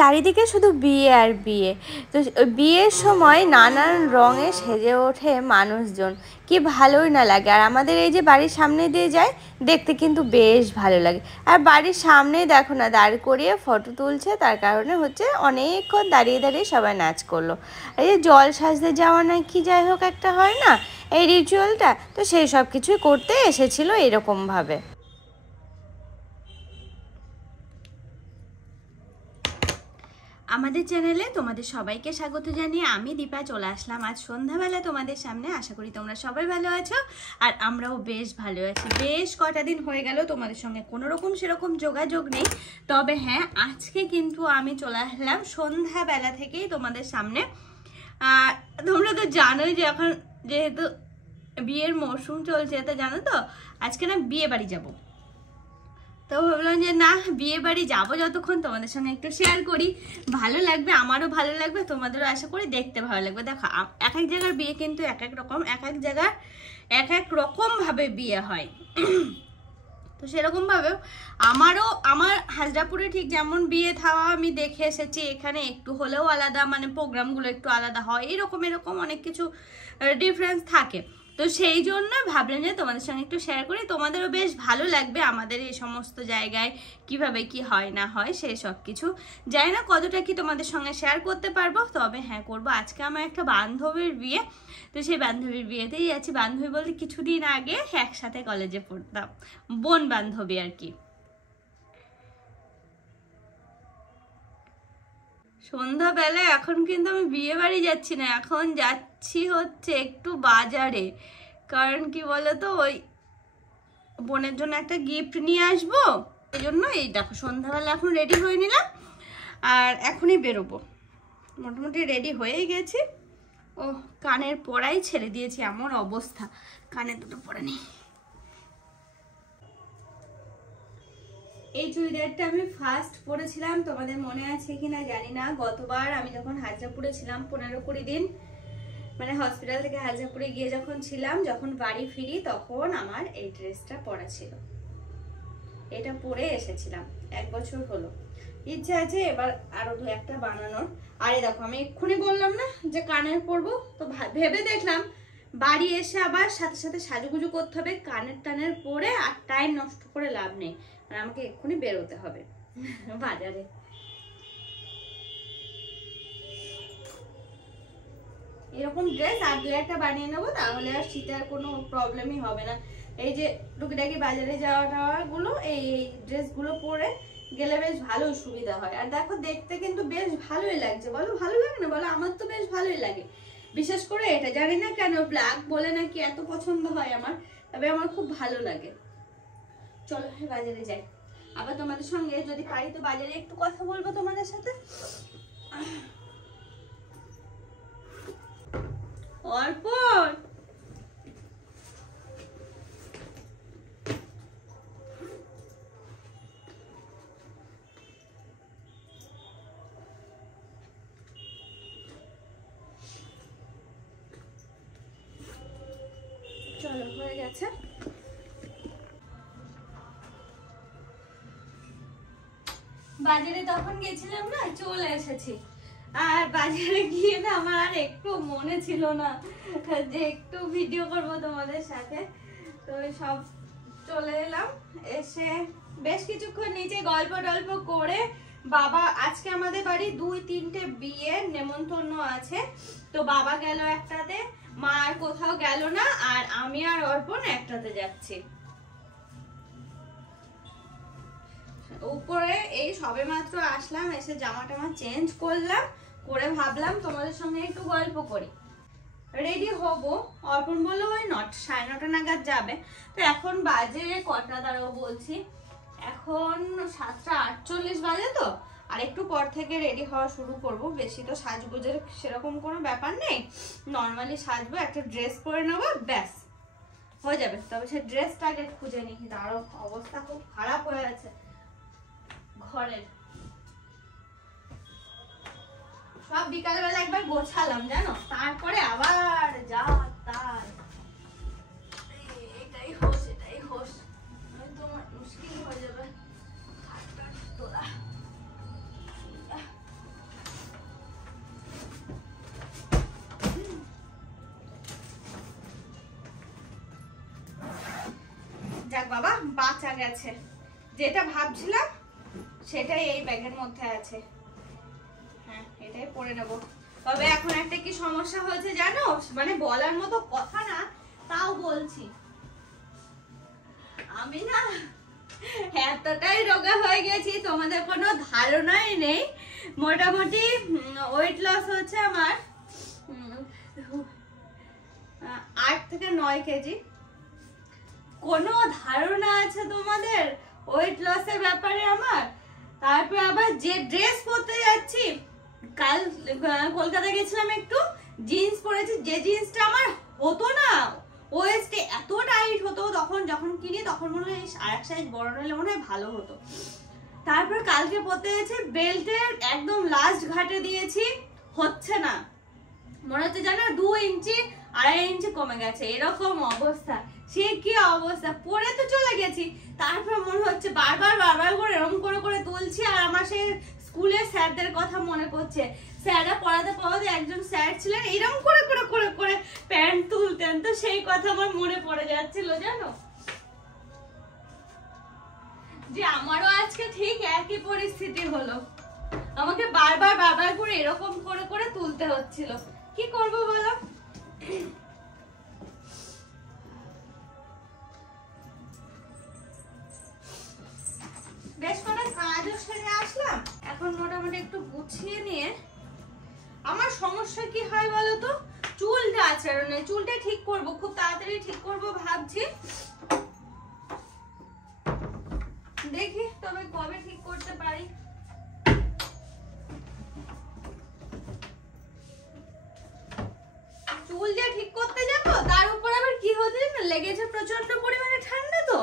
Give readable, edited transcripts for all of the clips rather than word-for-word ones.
চারিদিকে শুধু বিয়ে আর বিয়ে। তো বিয়ের সময় নানান রঙে সেজে ওঠে মানুষজন, কি ভালোই না লাগে। আর আমাদের এই যে বাড়ির সামনে দিয়ে যায়, দেখতে কিন্তু বেশ ভালো লাগে। আর বাড়ির সামনেই দেখো না, দাঁড় করিয়ে ফটো তুলছে, তার কারণে হচ্ছে অনেকক্ষণ দাঁড়িয়ে দাঁড়িয়ে সবাই নাচ করলো। এই যে জল সাজতে যাওয়া না কি যাই হোক একটা হয় না এই রিচুয়ালটা, তো সেই সব কিছুই করতে এসেছিলো এরকমভাবে। আমাদের চ্যানেলে তোমাদের সবাইকে স্বাগত জানিয়ে আমি দীপা চলে আসলাম আজ সন্ধ্যাবেলা তোমাদের সামনে। আশা করি তোমরা সবাই ভালো আছো, আর আমরাও বেশ ভালো আছি। বেশ কটা দিন হয়ে গেল তোমাদের সঙ্গে কোনো রকম সেরকম যোগাযোগ নেই, তবে হ্যাঁ আজকে কিন্তু আমি চলে আসলাম সন্ধ্যাবেলা থেকেই তোমাদের সামনে। আর তোমরা তো জানোই যে এখন যেহেতু বিয়ের মরশুম চলছে, তো জানো তো আজকে না বিয়ে বাড়ি যাবো। তো ভাবলাম যে না, বিয়ে বাড়ি যাবো যতক্ষণ তোমাদের সঙ্গে একটু শেয়ার করি, ভালো লাগবে, আমারও ভালো লাগবে, তোমাদেরও আশা করি দেখতে ভালো লাগবে। দেখো এক এক জায়গার বিয়ে কিন্তু এক এক রকম, এক এক জায়গার এক এক রকম ভাবে বিয়ে হয়। তো সেরকম ভাবেও আমার হাজরাপুরে ঠিক যেমন বিয়ে থাওয়া আমি দেখে এসেছি, এখানে একটু হলেও আলাদা, মানে প্রোগ্রামগুলো একটু আলাদা হয়, এরকম অনেক কিছু ডিফারেন্স থাকে। তো সেই জন্য ভাবলাম যে তোমাদের সঙ্গে একটু শেয়ার করি, তোমাদেরও বেশ ভালো লাগবে আমাদের এই সমস্ত জায়গায় কিভাবে কি হয় না হয় সেই সব কিছু। জানি না কতটা কি তোমাদের সঙ্গে শেয়ার করতে পারবো, তবে হ্যাঁ করবো। আজকে আমার একটা বান্ধবীর বিয়ে, তো সেই বান্ধবীর বিয়েতেই আছি। বান্ধবী বলতে কিছুদিন আগে একসাথে কলেজে পড়তাম, বোন বান্ধবী আর কি। সন্ধ্যাবেলা এখন কিন্তু আমি বিয়ে বাড়ি যাচ্ছি না, এখন যাচ্ছি হচ্ছে একটু বাজারে। কারণ কি বলতো, ওই বোনের জন্য একটা গিফট নিয়ে আসবো, এই জন্য এই দেখো সন্ধ্যাবেলা এখন রেডি হয়ে নিলাম আর এখনই বেরোবো। মোটামুটি রেডি হয়েই গেছি। ও কানের পড়াই ছেড়ে দিয়েছি, এমন অবস্থা, কানে দুটো পড়ে নেই। এই চুড়িদারটা আমি ফার্স্ট পরেছিলাম, তোমাদের মনে আছে কিনা জানি না, গতবার আমি যখন হাজরাপুরে ছিলাম 15-20 দিন, মানে হসপিটাল থেকে হাজরাপুরে গিয়ে যখন ছিলাম, যখন বাড়ি ফিরি তখন আমার এই ড্রেসটা পরা ছিল, এটা পরে এসেছিলাম। 1 বছর হলো, ইচ্ছা আছে এবার আরো 2-1টা বানানোর। আরে দেখো আমি এক্ষুনি বললাম না যে কানের পরবো, তো ভেবে দেখলাম বাড়ি এসে আবার সাথে সাথে সাজুগুজু করতে হবে, কানের টানের পরে আর টাইম নষ্ট করে লাভ নেই, আর আমাকে এক্ষুনি বেরোতে হবে বাজারে। এরকম ড্রেস আর 2-1টা বানিয়ে নেবো, তাহলে আর শীতের কোনো প্রবলেমই হবে না। এই যে টুকিটাকি বাজারে যাওয়া টাওয়া গুলো, এই ড্রেসগুলো পরে গেলে বেশ ভালো সুবিধা হয়। আর দেখো দেখতে কিন্তু বেশ ভালোই লাগছে, বলো ভালো লাগে না বলো? আমার তো বেশ ভালোই লাগে, বিশেষ করে এটা জানি না কেন ব্ল্যাক বলে নাকি এত পছন্দ হয় আমার, তবে আমার খুব ভালো লাগে। চলো বাজারে যাই, আবার তোমাদের সঙ্গে যদি পারি তো বাজারে একটু কথা বলবো তোমাদের সাথে। অর্পণ চলো, হয়ে গেছে। বাজারে তখন গেছিলাম না, চলে এসেছি। আর বাজারে গিয়ে না আমার আর একটু মনে ছিল না যে একটু ভিডিও করব তোমাদের সাথে, তো সব চলে এলাম। এসে বেশ কিছুক্ষণ নিচে গল্প টল্প করে, বাবা আজকে আমাদের বাড়ি 2-3টে বিয়ের নেমন্তন্ন আছে, তো বাবা গেল একটাতে, মা আর কোথাও গেল না, আর আমি আর অর্পণ একটাতে যাচ্ছি। উপরে এই সবে মাত্র আসলাম, এসে জামা টামা চেঞ্জ করলাম, করে ভাবলাম তোমাদের সঙ্গে একটু গল্প করি। রেডি হব, অর্পণ বললো ওই 9:30 নাগাদ যাবে। তো এখন বাজে কটা দাঁড়াবো বলছি, এখন 7:48 বাজে, তো আর একটু পর থেকে রেডি হওয়া শুরু করব। বেশি তো সাজগোজের সেরকম কোনো ব্যাপার নেই, নর্মালি সাজবো, একটা ড্রেস পরে নেবো, ব্যাস হয়ে যাবে। তবে সে ড্রেসটা আগে খুঁজে নিই, তারও অবস্থা খুব খারাপ হয়ে আছে ঘরের। সব বিকালবেলা একবার গোছালাম জানো, তারপরে আবার যা তাই, এটাই হোস এটাই হোস, তোমার মুশকিল হয়ে যাবে তোলা। বাবা, বাঁচা গেছে। যেটা ভাবছিলাম সেটাই এই ব্যাগের মধ্যে আছে। হ্যাঁ, এটাই পরে নেব। তবে এখন একটা কি সমস্যা হয়েছে জানো, মানে বলার মতো কথা না, তাও বলছি। আমি না এতটাই রোগা হয়ে গেছি তোমাদের কোনো ধারণাই নেই। মোটামুটি ওয়েট লস হচ্ছে আমার 8 থেকে 9 কেজি। কোনো ধারণা আছে তোমাদের ওয়েট লসের ব্যাপারে আমার? তারপর আবার যে ড্রেস পরতে যাচ্ছি, কাল কলকাতা গেছিলাম, একটু জিন্স পরেছি, যে জিন্সটা আমার হতো না, ওয়েস্টে এত টাইট হতো, তখন যখন কিনি তখন মনে হয় আরেক সাইজ বড় হলে মনে হয় ভালো হতো। তারপর কালকে পরতে গেছি, বেল্টের একদম লাস্ট ঘাটে দিয়েছি, হচ্ছে না, মনে হচ্ছে জানো 2 ইঞ্চি 2.5 ইঞ্চি কমে গেছে, এরকম অবস্থা। সে কি অবস্থা, পরে তো চলে গেছি, তারপর মনে হচ্ছে বারবার করে এরকম করে তুলছি। আর আমার সেই স্কুলের স্যারদের কথা মনে পড়ছে, স্যাররা পড়াতে একজন স্যার ছিলেন এরকম করে প্যান্ট তুলতেন, তো সেই কথা আমার মনে পড়ে যাচ্ছিল জানো, যে আমারও আজকে ঠিক একই পরিস্থিতি হলো, আমাকে বারবার করে এরকম করে তুলতে হচ্ছিল। কি করব বলো? বেশ করে কাজও সেরে আসলাম, এখন মোটামুটি একটু গুছিয়ে নিয়ে। আমার সমস্যা কি হয় বলো তো, চুলটা আচরণে, চুলটা ঠিক করব, খুব তাড়াতাড়ি ঠিক করব ভাবছি, দেখি তবে কবে ঠিক করতে পারি। চুল যে ঠিক করতে যাবো, তার উপর আবার কি হচ্ছে না, লেগেছে প্রচন্ড পরিমাণে ঠান্ডা, তো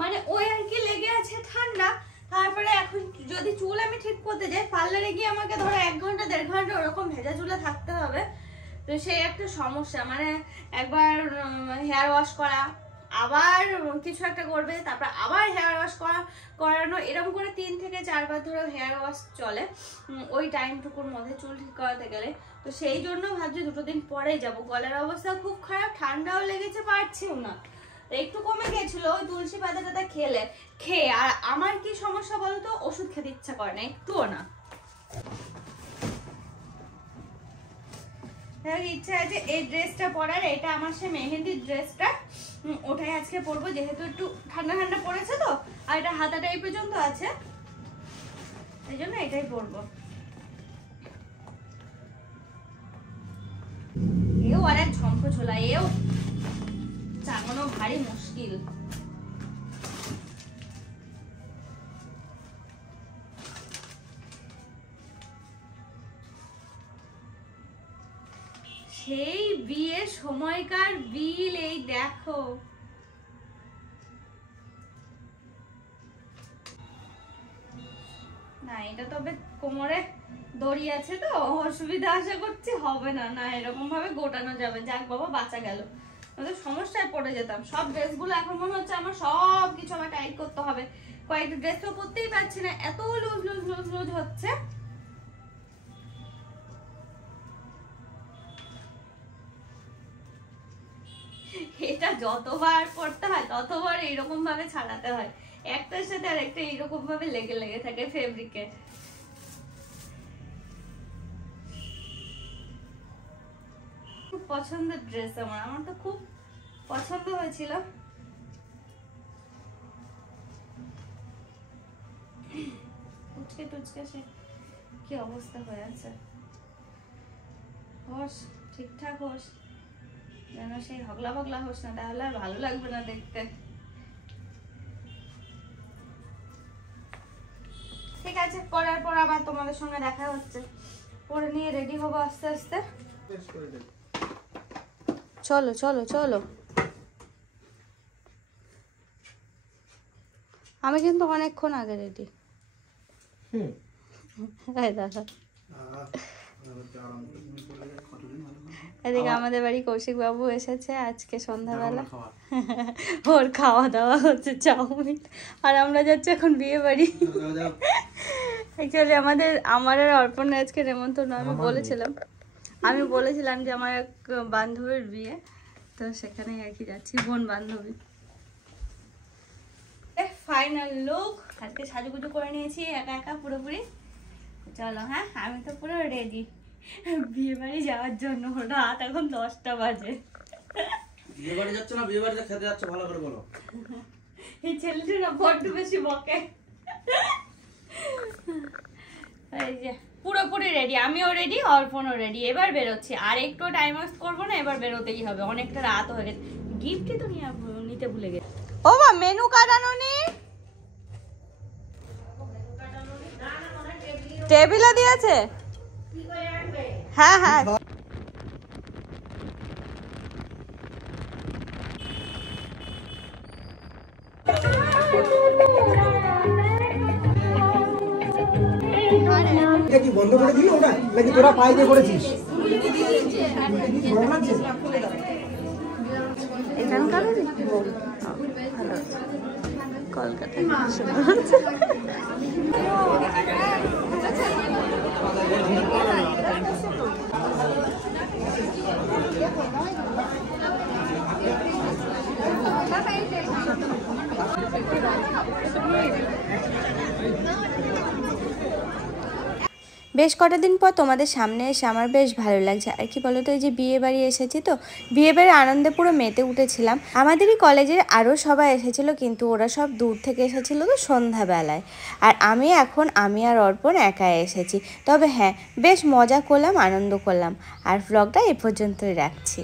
মানে ওই আর কি লেগে আছে ঠান্ডা। তারপরে এখন যদি চুল আমি ঠিক করতে যাই, পার্লারে গিয়ে আমাকে ধরো 1 ঘন্টা 1.5 ঘন্টা ওরকম ভেজা চুলে থাকতে হবে, তো সেই একটা সমস্যা। মানে একবার হেয়ার ওয়াশ করা, আবার কিছু একটা করবে, তারপর আবার হেয়ার ওয়াশ করানো, এরকম করে 3 থেকে 4 বার ধরো হেয়ার ওয়াশ চলে ওই টাইমটুকুর মধ্যে চুল ঠিক করাতে গেলে। তো সেই জন্য ভাবছি 2 দিন পরেই যাবো। গলার অবস্থা খুব খারাপ, ঠান্ডাও লেগেছে, পারছিও না, একটু কমে গেছিল ওই তুলসী পাতাটা খেয়ে। আর আমার কি সমস্যা বলতো, ওষুধ খেতে ইচ্ছা করে না একটুও না। ইচ্ছা আছে এই ড্রেসটা পরার, এটা আমার সে মেহেন্দির ড্রেসটা, ওটাই আজকে পরবো, যেহেতু একটু ঠান্ডা পড়েছে তো, আর এটা হাতাটা এই পর্যন্ত আছে, এই জন্য এটাই পরবো। এও আর এক ঝম্পো ছোলা, এও চাঙানো ভারী মুশকিল। সেই বিয়ের সময়কার বিল, এই দেখো। না এটা তবে কোমরে দড়ি আছে তো অসুবিধা আশা করছি হবে না, না এরকম ভাবে গোটানো যাবে। যাক বাবা, বাঁচা গেল, সমস্যায় পড়ে যেতাম। সব ড্রেসগুলো এখন মনে হচ্ছে আমার সব কিছু আমার টাইট করতে হবে, কয়েকটা ড্রেস তো পরতেই পারছি না, এত লুজ হচ্ছে। এটা যতবার পড়তে হয় ততবার এইরকম ভাবে ছাড়াতে হয়, একটার সাথে আর একটা এইরকম ভাবে লেগে থাকে ফেব্রিকে। খুব পছন্দের ড্রেস আমার তো খুব পছন্দ হয়েছিল। টুচকে সে কি অবস্থা হয়ে আছে, হোস ঠিকঠাক হোস, যেন সেই হগলা বগলা হোস না, তাহলে আর ভালো লাগবে না দেখতে। ঠিক আছে, পরার পর আবার তোমাদের সঙ্গে দেখা হচ্ছে, পরে নিয়ে রেডি হবো আস্তে আস্তে। চলো আমি কিন্তু অনেকক্ষণ আগে রেডি। দাদা এদিকে আমাদের বাড়ি কৌশিক বাবু এসেছে আজকে সন্ধ্যাবেলা, ওর খাওয়া দাওয়া হচ্ছে চাউমিন, আর আমরা যাচ্ছি এখন বিয়ে বাড়ি। অ্যাকচুয়ালি আমার আর অর্পণের আজকে নেমন্তন্ন। আমি বলেছিলাম যে আমার এক বান্ধবীর বিয়ে, তো সেখানে আর কি যাচ্ছি, বোন বান্ধবী। Final look. আজকে সাজুগুজু করে নিয়েছি একা একা পুরোপুরি। চলো হ্যাঁ, আমি তো পুরো রেডি বিয়ে বাড়ি যাওয়ার জন্য। রাত এখন 10টা বাজে। বিয়ে বাড়ি যাচ্ছ না বিয়ে বাড়িতে খেতে যাচ্ছ ভালো করে বলো। এই ছেলেটা না বড্ড বেশি বকে। এই যে পুরোপুরি রেডি, আমিও রেডি, অর্পণও রেডি। এবার বেরোচ্ছি, আর একটু টাইম ওয়েস্ট করবো না, এবার বেরোতেই হবে, অনেকটা রাত হয়ে গেছে। গিফটই তো নিতে ভুলে গেছি। ও বা মেনু কার্ড আনোনি? টেবিলে দিয়েছে? হ্যাঁ হ্যাঁ। কি বন্ধ করে দিলি ওটা নাকি তোরা পায়ে দিয়ে করেছিস? এখানকার কলকাতা বেশ কটা দিন পর তোমাদের সামনে এসে আমার বেশ ভালো লাগছে। আর কি বলতো, এই যে বিয়ে বাড়ি এসেছি তো, বিয়ে বাড়ির আনন্দে পুরো মেতে উঠেছিলাম। আমাদেরই কলেজের আরও সবাই এসেছিলো, কিন্তু ওরা সব দূর থেকে এসেছিলো তো সন্ধ্যাবেলায়। আর আমি আর অর্পণ একা এসেছি। তবে হ্যাঁ, বেশ মজা করলাম, আনন্দ করলাম। আর ভ্লগটা এ পর্যন্তই রাখছি।